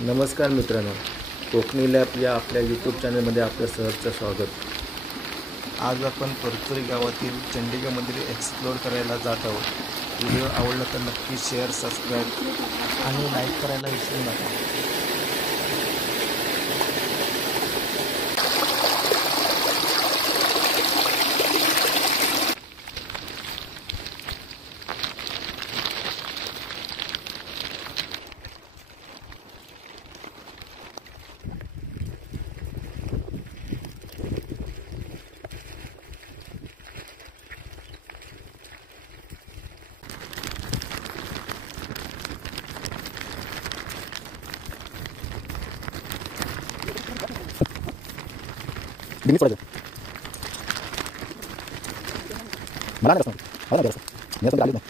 नमस्कार मित्रांनो, कोकणी लॅब या आपल्या यूट्यूब चॅनलमध्ये आपलं सहर्ष स्वागत. आज आपण परतुरी गावातील चंडिका मंदिर एक्सप्लोअर करायला जात आहोत. व्हिडिओ आवडला तर नक्की शेअर, सबस्क्राईब आणि लाईक करायला विसरू नका. Dini pura aja. Mana ada sana? Mana ada sana? Ini ada kali nih.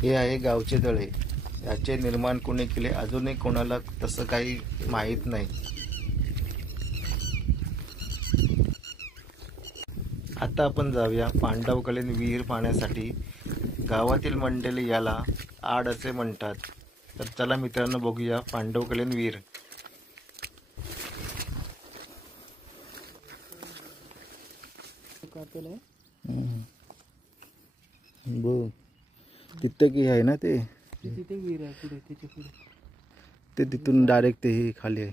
हे आहे गावचे तळे. याचे निर्माण कोणी केले अजूनही कोणाला तसं काही माहीत नाही. आता आपण जाऊया पांडवकालीन विहीर पाहण्यासाठी. गावातील मंडळी याला आड असे म्हणतात. तर चला मित्रांनो, बघूया पांडवकालीन विहीर. तिथं की आहे ना ते विहीर आहे पुढे, त्याच्या पुढे ते तिथून डायरेक्ट ते हे खाली आहे.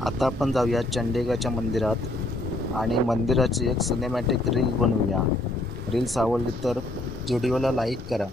आता आपण जाऊया चंडिकाच्या मंदिरात आणि मंदिराची एक सिनेमॅटिक रील बनवूया. रील्स आवडली तर व्हिडिओला लाईक करा.